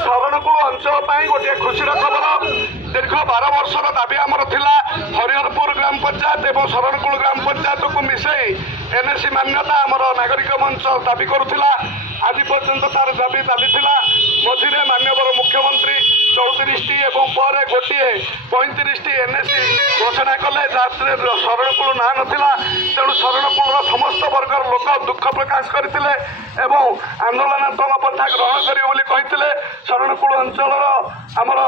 शरणकूल अंचल गोटे खुशीर खबर दीर्घ 12 वर्षर दाबी आमर थिला हरिहरपुर ग्राम पंचायत एवं शरणकूल ग्राम पंचायत को मिसई एनएसी मान्यता आमर नागरिक मंच दाबी करुला। आज पर्यंत तार दाबी चली मझे माननीय मुख्यमंत्री 34टी एवं पर गोटे 35टी एनएसी घोषणा कले जहाँ शरणकूल ना नाला तेणु शरणकूल समस्त वर्गर लोक दुख प्रकाश करते आंदोलनात्मक पथा ग्रहण करें। शरणकूल अंचल आमर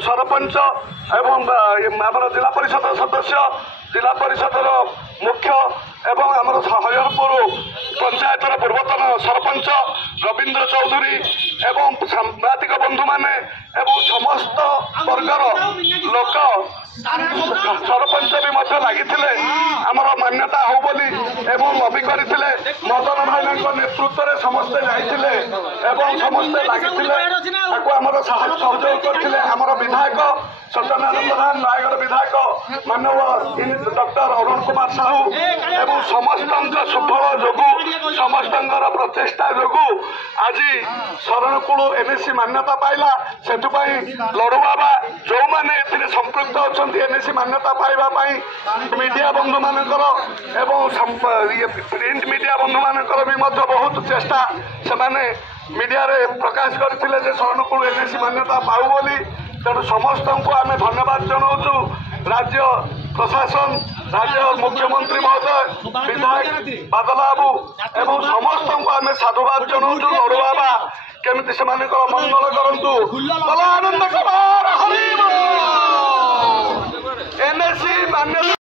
सरपंच एवं आमर जिला परिषद सदस्य जिला परिषद मुख्य एवं आमर हरिहरपुर पंचायतर पूर्वतन सरपंच रवींद्र चौधरी एवं सांबादिक बंधु माने एवं समस्त वर्गर लोक सरपंच भी लगी आमर मान्यता हो बोली एवं लबी करते मदन भाई नेतृत्व में समस्ते जाइए समस्ते लगी आमर सहयोग करते आमर विधायक सत्यनारायण प्रधान नयगढ़ विधायक माननीय डॉक्टर अरुण कुमार साहू एवं समस्त सुफल जो समस्त प्रचेषा जो आज शरणकूल एनएसी मान्यता पाइला से लड़ू बाबा जो मैंने संपृक्त अच्छा एनएसी मान्यता पाइबापी मीडिया बंधु मानकर एवं प्रिंट मीडिया बंधु मानकर भी बहुत चेष्टा से मीडिया रे प्रकाश करते शरणकूल एनएसी मान्यता पाऊ बोली तेणु समस्त को आम धन्यवाद जनाऊँ राज्य प्रशासन राज्य मुख्यमंत्री महोदय विधायक बादल बाबू एवं समस्त को आम साधुवाद जनाऊँ लड़ू बाबा केमिति से मंगल करूँ आनंद कुमार हरिबोल एनएसी मान्यता।